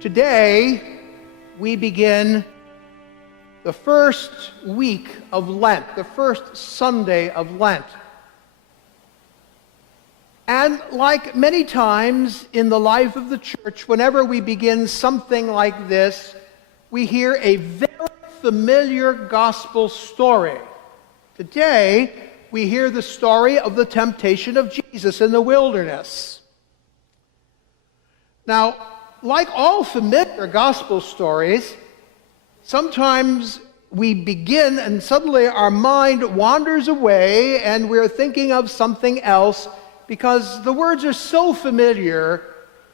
Today, we begin the first week of Lent, the first Sunday of Lent. And like many times in the life of the church, whenever we begin something like this, we hear a very familiar gospel story. Today, we hear the story of the temptation of Jesus in the wilderness. Now, like all familiar gospel stories, sometimes we begin and suddenly our mind wanders away and we're thinking of something else because the words are so familiar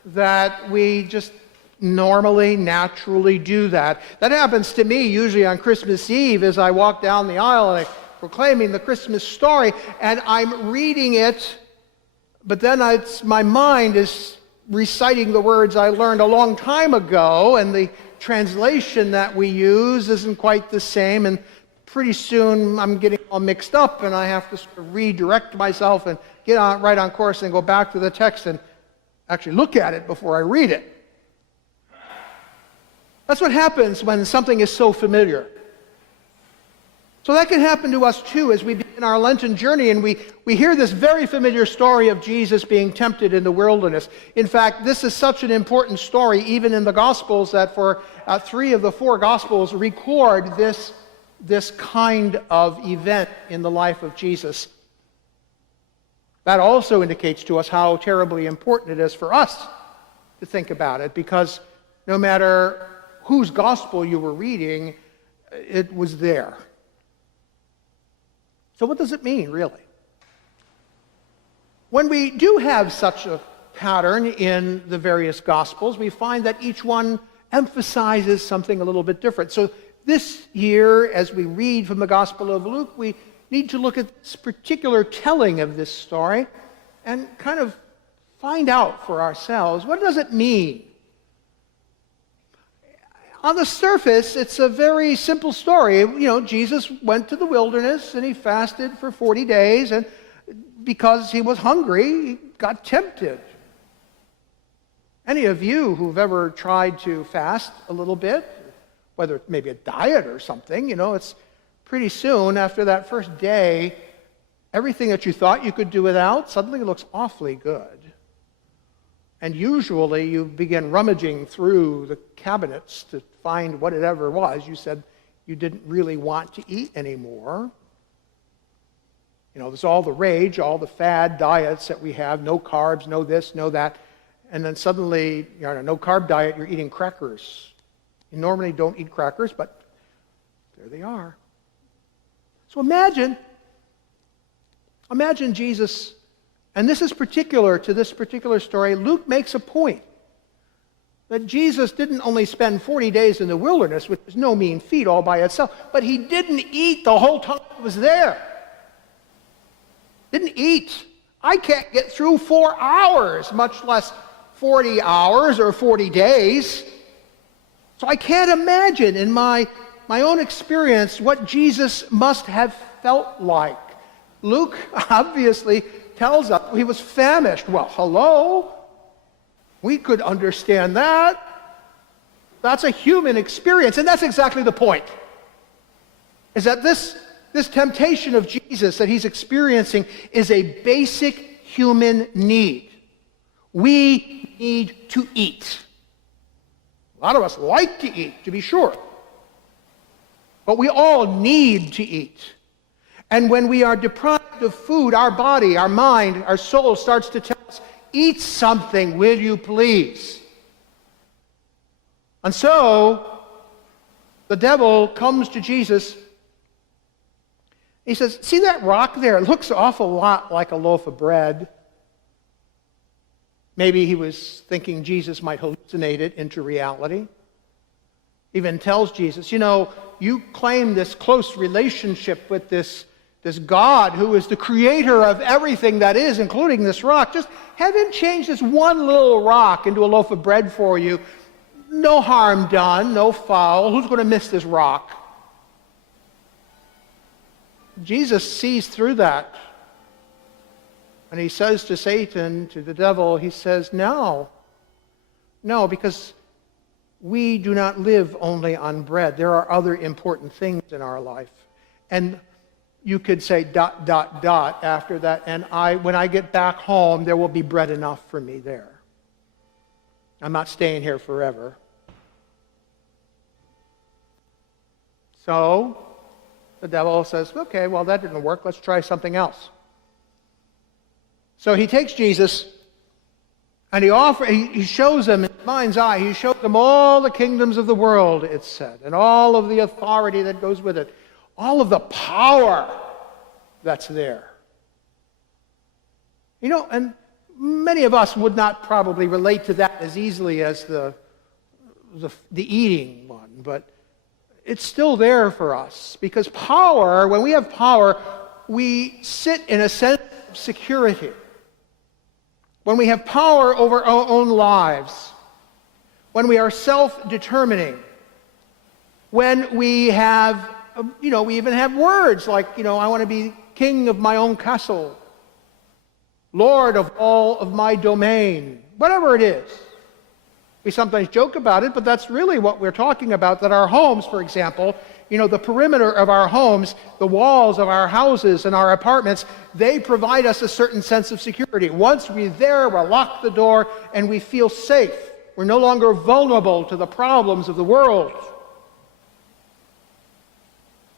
that we just naturally do that. That happens to me usually on Christmas Eve as I walk down the aisle and I'm proclaiming the Christmas story and I'm reading it, but then my mind is reciting the words I learned a long time ago, and the translation that we use isn't quite the same, and pretty soon I'm getting all mixed up and I have to sort of redirect myself and get right on course and go back to the text and actually look at it before I read it. That's what happens when something is so familiar. So that can happen to us too as we begin our Lenten journey and we hear this very familiar story of Jesus being tempted in the wilderness. In fact, this is such an important story even in the Gospels that for 3 of the 4 Gospels record this kind of event in the life of Jesus. That also indicates to us how terribly important it is for us to think about it, because no matter whose gospel you were reading, it was there. So what does it mean, really? When we do have such a pattern in the various Gospels, we find that each one emphasizes something a little bit different. So this year, as we read from the Gospel of Luke, we need to look at this particular telling of this story and kind of find out for ourselves, what does it mean? On the surface, it's a very simple story. Jesus went to the wilderness and he fasted for 40 days, and because he was hungry, he got tempted. Any of you who've ever tried to fast a little bit, whether it's maybe a diet or something, it's pretty soon after that first day, everything that you thought you could do without suddenly looks awfully good. And usually you begin rummaging through the cabinets to find whatever it was you said you didn't really want to eat anymore. There's all the rage, all the fad diets that we have, no carbs, no this, no that. And then suddenly, you're on a no-carb diet, you're eating crackers. You normally don't eat crackers, but there they are. So imagine Jesus. And this is particular to this particular story. Luke makes a point that Jesus didn't only spend 40 days in the wilderness, which is no mean feat all by itself, but he didn't eat the whole time he was there. Didn't eat. I can't get through 4 hours, much less 40 hours or 40 days. So I can't imagine in my own experience what Jesus must have felt like. Luke obviously tells us he was famished. Well, hello? We could understand that. That's a human experience, and that's exactly the point. Is that this temptation of Jesus that he's experiencing is a basic human need. We need to eat. A lot of us like to eat, to be sure. But we all need to eat. And when we are deprived of food, our body, our mind, our soul starts to tell us, eat something, will you please? And so, the devil comes to Jesus. He says, see that rock there? It looks an awful lot like a loaf of bread. Maybe he was thinking Jesus might hallucinate it into reality. Even tells Jesus, you claim this close relationship with this God who is the creator of everything that is, including this rock. Just have him change this one little rock into a loaf of bread for you. No harm done, no foul. Who's going to miss this rock? Jesus sees through that. And he says to Satan, to the devil, he says, no, because we do not live only on bread. There are other important things in our life. And you could say ... after that, and when I get back home, there will be bread enough for me there. I'm not staying here forever. So the devil says, okay, well, that didn't work. Let's try something else. So he takes Jesus, and he shows him in his mind's eye, he shows him all the kingdoms of the world, it's said, and all of the authority that goes with it, all of the power that's there. You know, and many of us would not probably relate to that as easily as the eating one, but it's still there for us. Because power, when we have power, we sit in a sense of security. When we have power over our own lives, when we are self-determining, when we have, we even have words like, I want to be king of my own castle, Lord of all of my domain, whatever it is. We sometimes joke about it, but that's really what we're talking about, that our homes, for example, the perimeter of our homes, the walls of our houses and our apartments, they provide us a certain sense of security. Once we're there, we'll lock the door, and we feel safe. We're no longer vulnerable to the problems of the world.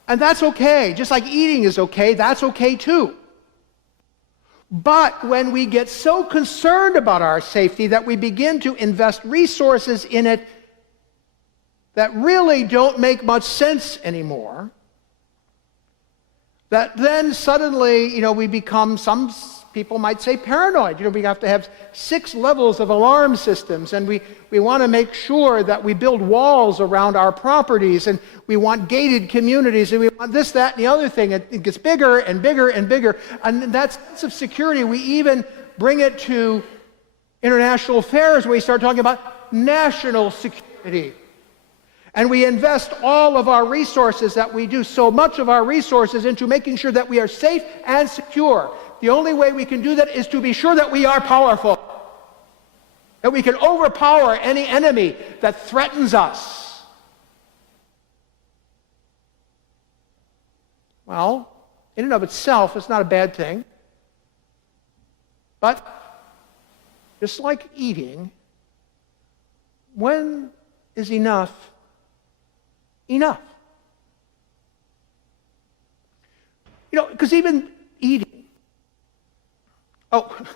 And that's okay. Just like eating is okay, that's okay too. But when we get so concerned about our safety that we begin to invest resources in it that really don't make much sense anymore, that then suddenly, we become, some people might say, paranoid. We have to have 6 levels of alarm systems, and we want to make sure that we build walls around our properties, and we want gated communities, and we want this, that, and the other thing. It gets bigger and bigger and bigger. And that sense of security, we even bring it to international affairs where we start talking about national security. And we invest all of our resources that we do, so much of our resources, into making sure that we are safe and secure. The only way we can do that is to be sure that we are powerful, that we can overpower any enemy that threatens us. Well, in and of itself, it's not a bad thing. But just like eating, when is enough? Enough. Because even eating,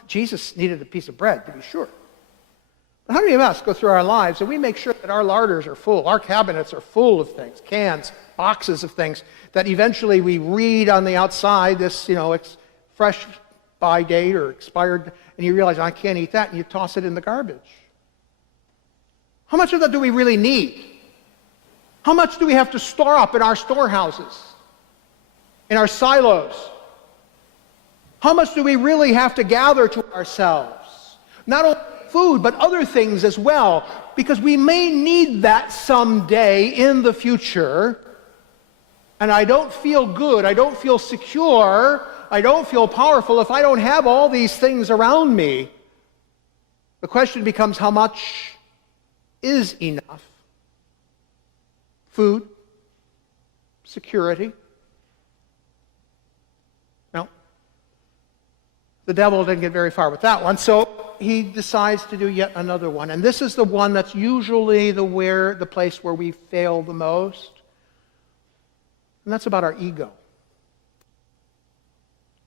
Jesus needed a piece of bread, to be sure. But how many of us go through our lives and we make sure that our larders are full, our cabinets are full of things, cans, boxes of things, that eventually we read on the outside this, it's fresh by date or expired, and you realize, I can't eat that, and you toss it in the garbage. How much of that do we really need? How much do we have to store up in our storehouses, in our silos? How much do we really have to gather to ourselves? Not only food, but other things as well, because we may need that someday in the future. And I don't feel good, I don't feel secure, I don't feel powerful if I don't have all these things around me. The question becomes, how much is enough? Food, security. No. The devil didn't get very far with that one, so he decides to do yet another one. And this is the one that's usually the place where we fail the most. And that's about our ego.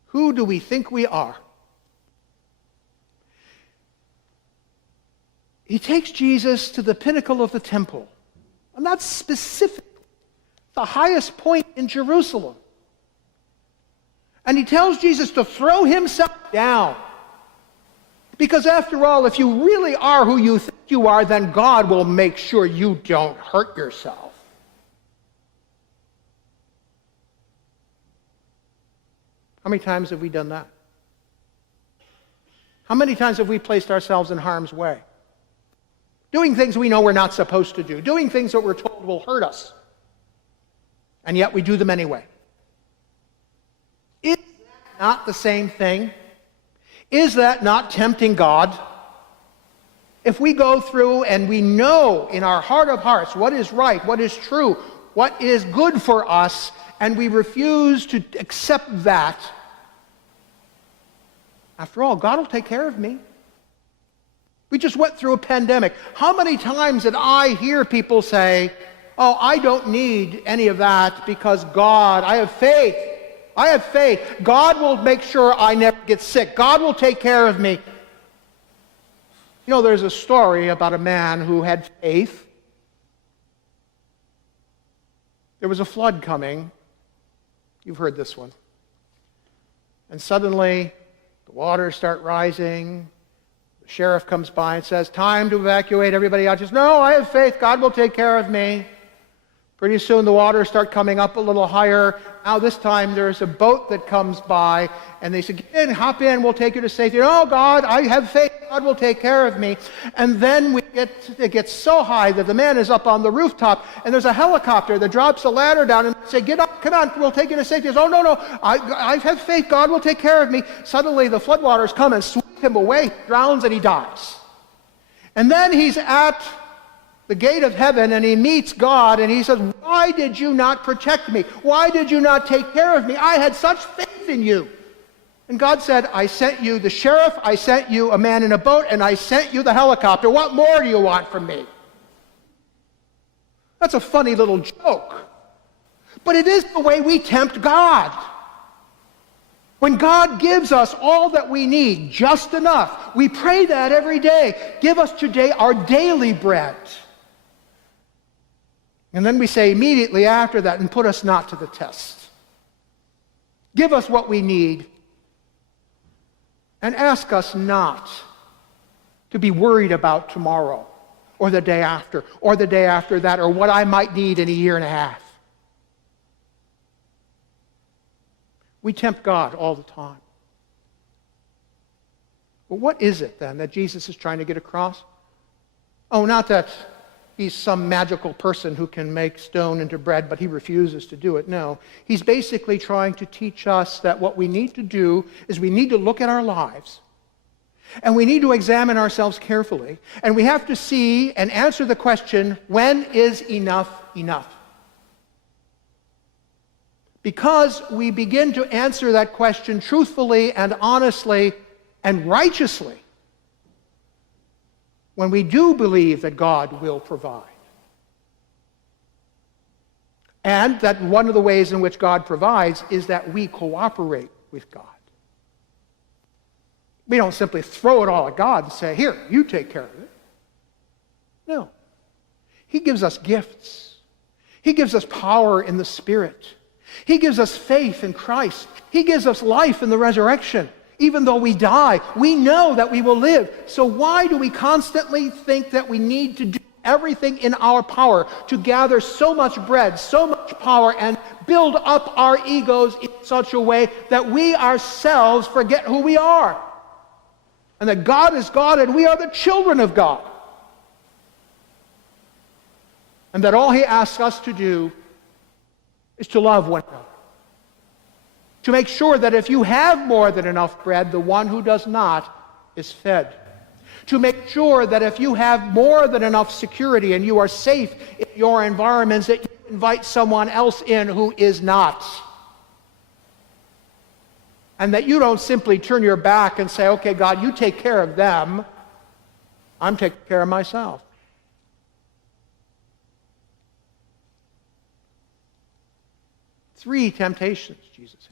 Who do we think we are? He takes Jesus to the pinnacle of the temple. And that's specific, the highest point in Jerusalem. And he tells Jesus to throw himself down. Because after all, if you really are who you think you are, then God will make sure you don't hurt yourself. How many times have we done that? How many times have we placed ourselves in harm's way? Doing things we know we're not supposed to do. Doing things that we're told will hurt us. And yet we do them anyway. Is that not the same thing? Is that not tempting God? If we go through and we know in our heart of hearts what is right, what is true, what is good for us, and we refuse to accept that, after all, God will take care of me. We just went through a pandemic. How many times did I hear people say, oh, I don't need any of that because God, I have faith. I have faith. God will make sure I never get sick. God will take care of me. You know, there's a story about a man who had faith. There was a flood coming. You've heard this one. And suddenly, the waters start rising. The sheriff comes by and says, time to evacuate everybody out. He says, no, I have faith. God will take care of me. Pretty soon the waters start coming up a little higher. Now this time there's a boat that comes by, and they say, get in, hop in, we'll take you to safety. Oh, God, I have faith. God will take care of me. And then it gets so high that the man is up on the rooftop, and there's a helicopter that drops a ladder down and say, get up, come on, we'll take you to safety. He says, oh, no, I have faith. God will take care of me. Suddenly the floodwaters come and sweep him away, drowns, and he dies. And then he's at the gate of heaven, and he meets God, and he says, why did you not protect me? Why did you not take care of me? I had such faith in you. And God said, I sent you the sheriff, I sent you a man in a boat, and I sent you the helicopter. What more do you want from me? That's a funny little joke. But it is the way we tempt God. When God gives us all that we need, just enough, we pray that every day. Give us today our daily bread. And then we say immediately after that, and put us not to the test. Give us what we need. And ask us not to be worried about tomorrow, or the day after, or the day after that, or what I might need in a year and a half. We tempt God all the time. But what is it then that Jesus is trying to get across? Oh, not that he's some magical person who can make stone into bread, but he refuses to do it. No. He's basically trying to teach us that what we need to do is we need to look at our lives, and we need to examine ourselves carefully, and we have to see and answer the question, when is enough enough? Because we begin to answer that question truthfully and honestly and righteously when we do believe that God will provide. And that one of the ways in which God provides is that we cooperate with God. We don't simply throw it all at God and say, here, you take care of it. No. He gives us gifts. He gives us power in the Spirit. He gives us faith in Christ. He gives us life in the resurrection. Even though we die, we know that we will live. So why do we constantly think that we need to do everything in our power to gather so much bread, so much power, and build up our egos in such a way that we ourselves forget who we are? And that God is God and we are the children of God. And that all He asks us to do is to love one another. To make sure that if you have more than enough bread, the one who does not is fed. To make sure that if you have more than enough security and you are safe in your environments, that you invite someone else in who is not. And that you don't simply turn your back and say, okay, God, you take care of them. I'm taking care of myself. Three temptations Jesus had.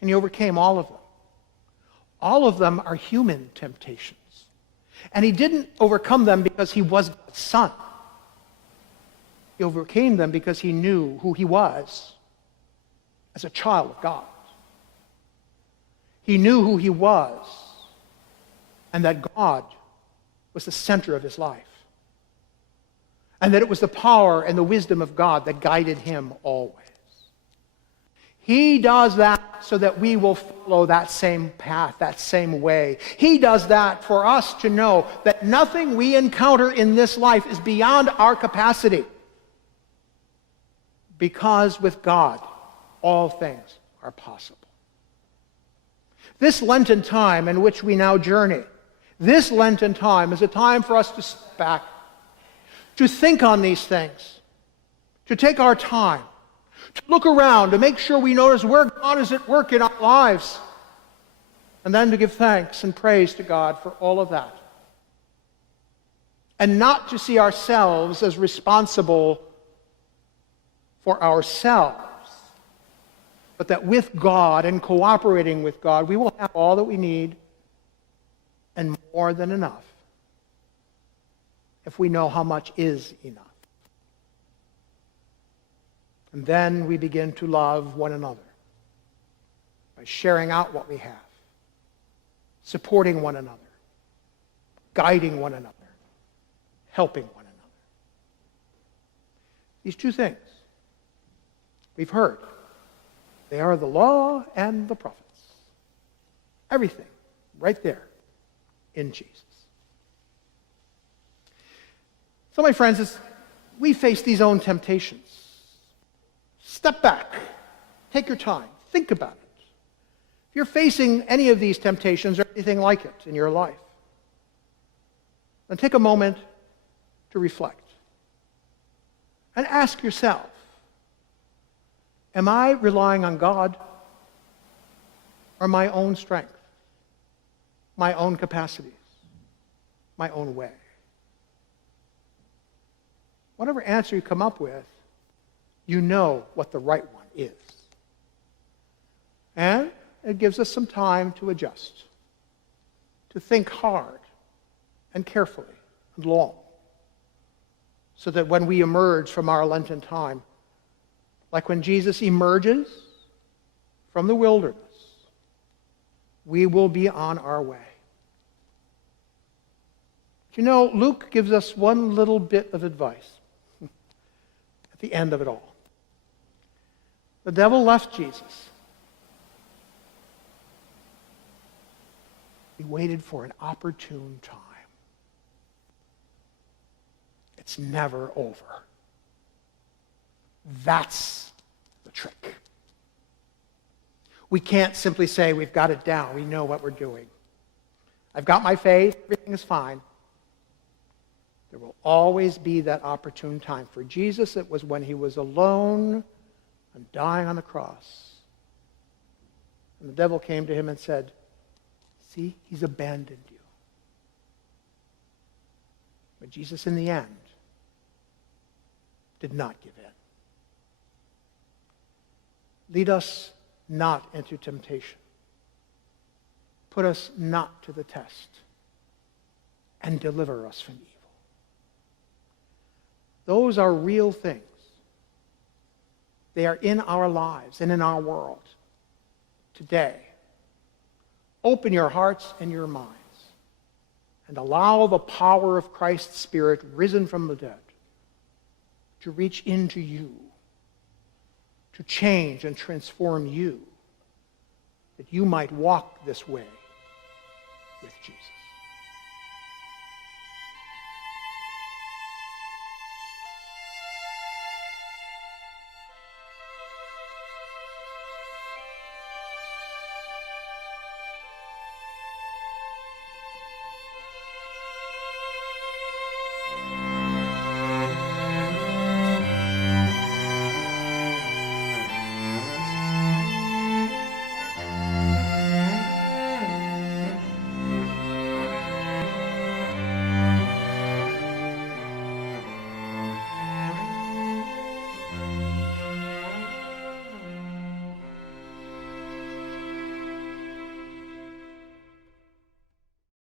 And He overcame all of them. All of them are human temptations. And He didn't overcome them because He was God's Son. He overcame them because He knew who He was as a child of God. He knew who He was, and that God was the center of His life. And that it was the power and the wisdom of God that guided Him always. He does that so that we will follow that same path, that same way. He does that for us to know that nothing we encounter in this life is beyond our capacity. Because with God, all things are possible. This Lenten time in which we now journey, This Lenten time is a time for us to step back, to think on these things, to take our time, to look around, to make sure we notice where God is at work in our lives, and then to give thanks and praise to God for all of that. And not to see ourselves as responsible for ourselves, but that with God and cooperating with God, we will have all that we need and more than enough if we know how much is enough. And then we begin to love one another by sharing out what we have, supporting one another, guiding one another, helping one another. These two things we've heard. They are the law and the prophets. Everything right there in Jesus. So, my friends, as we face these own temptations, step back, take your time, think about it. If you're facing any of these temptations or anything like it in your life, then take a moment to reflect and ask yourself, am I relying on God or my own strength, my own capacities, my own way? Whatever answer you come up with, you know what the right one is. And it gives us some time to adjust, to think hard and carefully and long, so that when we emerge from our Lenten time, like when Jesus emerges from the wilderness, we will be on our way. You know, Luke gives us one little bit of advice at the end of it all. The devil left Jesus. He waited for an opportune time. It's never over. That's the trick. We can't simply say we've got it down. We know what we're doing. I've got my faith. Everything is fine. There will always be that opportune time. For Jesus, it was when he was alone and dying on the cross. And the devil came to him and said, see, he's abandoned you. But Jesus, in the end, did not give in. Lead us not into temptation. Put us not to the test. And deliver us from evil. Those are real things. They are in our lives and in our world today. Open your hearts and your minds and allow the power of Christ's Spirit risen from the dead to reach into you, to change and transform you, that you might walk this way with Jesus.